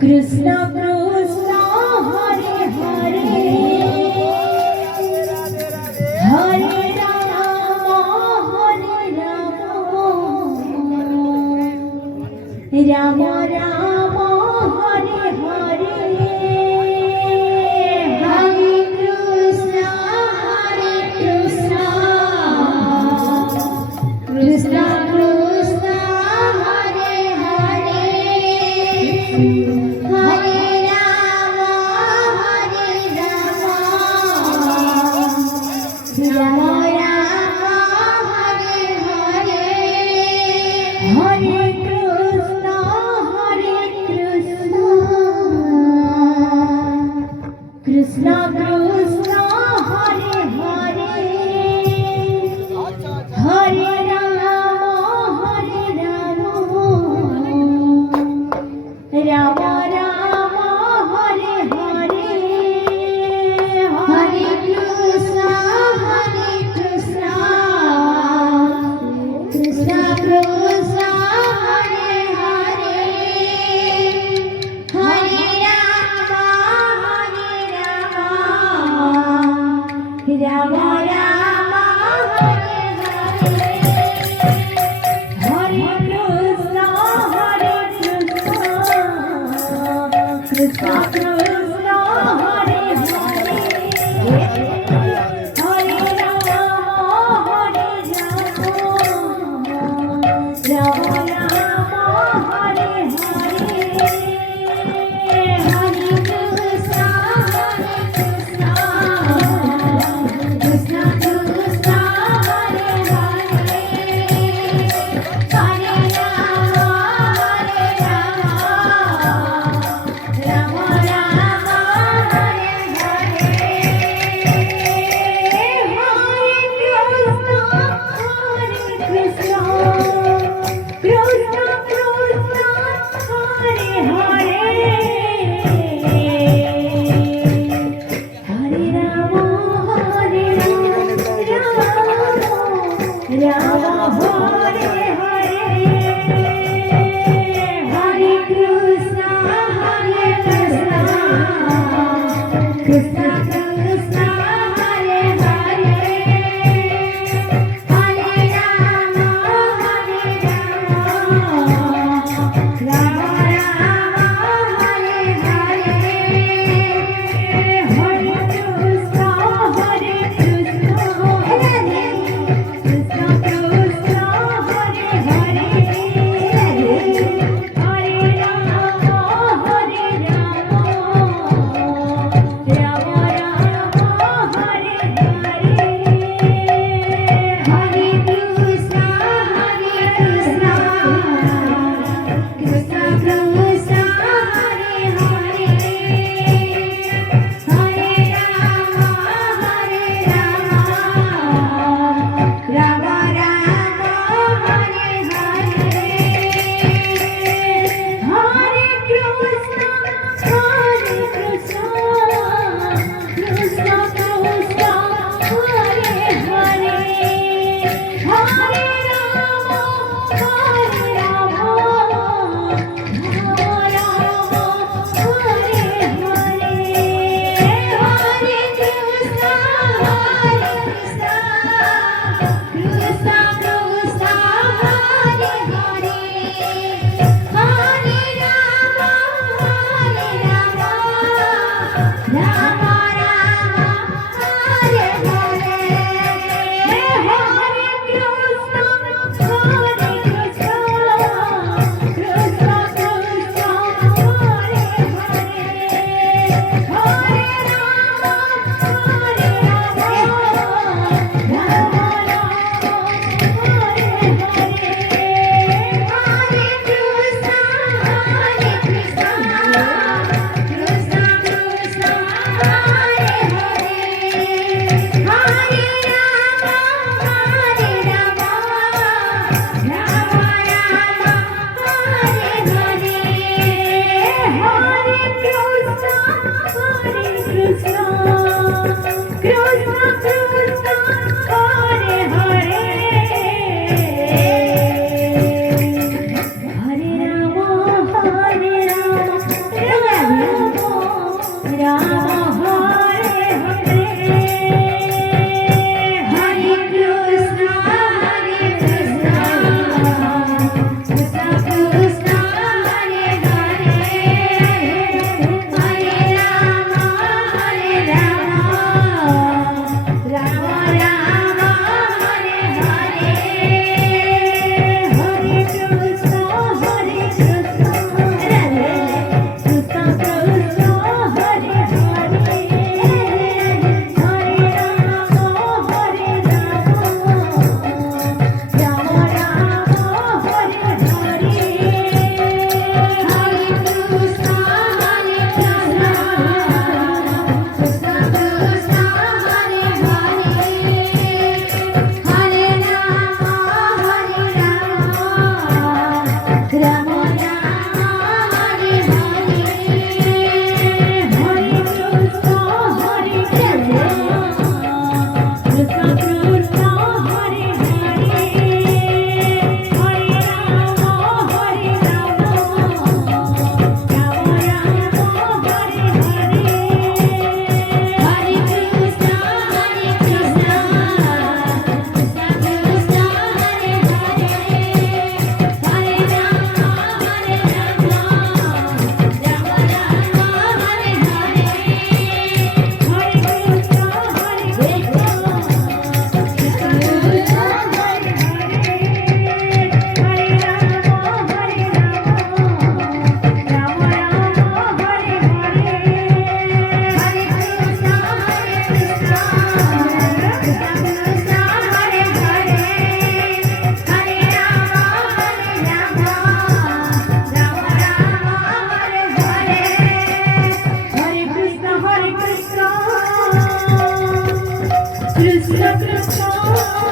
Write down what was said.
Krishna Krishna Hare Hare Hare Ram Ram Ram Hare Hare Hare Krishna Krishna Krishna Hare Hare Hare Ram Ram Ram Hare Hare Hare Krishna Krishna Krishna Hare Hare Hare Ram Ram Ram Hare Hare Hare Krishna Krishna Krishna Hare Hare Hare Ram Ram Ram Hare Hare Hare Krishna Krishna Krishna Hare Hare Hare Ram Ram Ram Hare Hare Hare Krishna Krishna Krishna Hare Hare Hare Ram Ram Ram Hare Hare Krishna Krishna Hare Hare Hare Ram Ram Hare Hare Hare Krishna Krishna Krishna Hare Hare Hare Ram Ram Ram Hare Hare Hare Krishna Krishna Krishna Hare Hare Hare Ram Ram Ram Hare Hare Hare Krishna Krishna Krishna Hare Hare Hare Ram Ram Ram Hare Hare Hare Krishna Krishna Krishna Hare Hare Hare Ram Ram Hare Hare Hare Krishna Krishna Krishna Hare Hare Hare Ram Ram Hare Hare Hare Krishna Krishna Krishna Hare Hare Hare Ram Krishna Krishna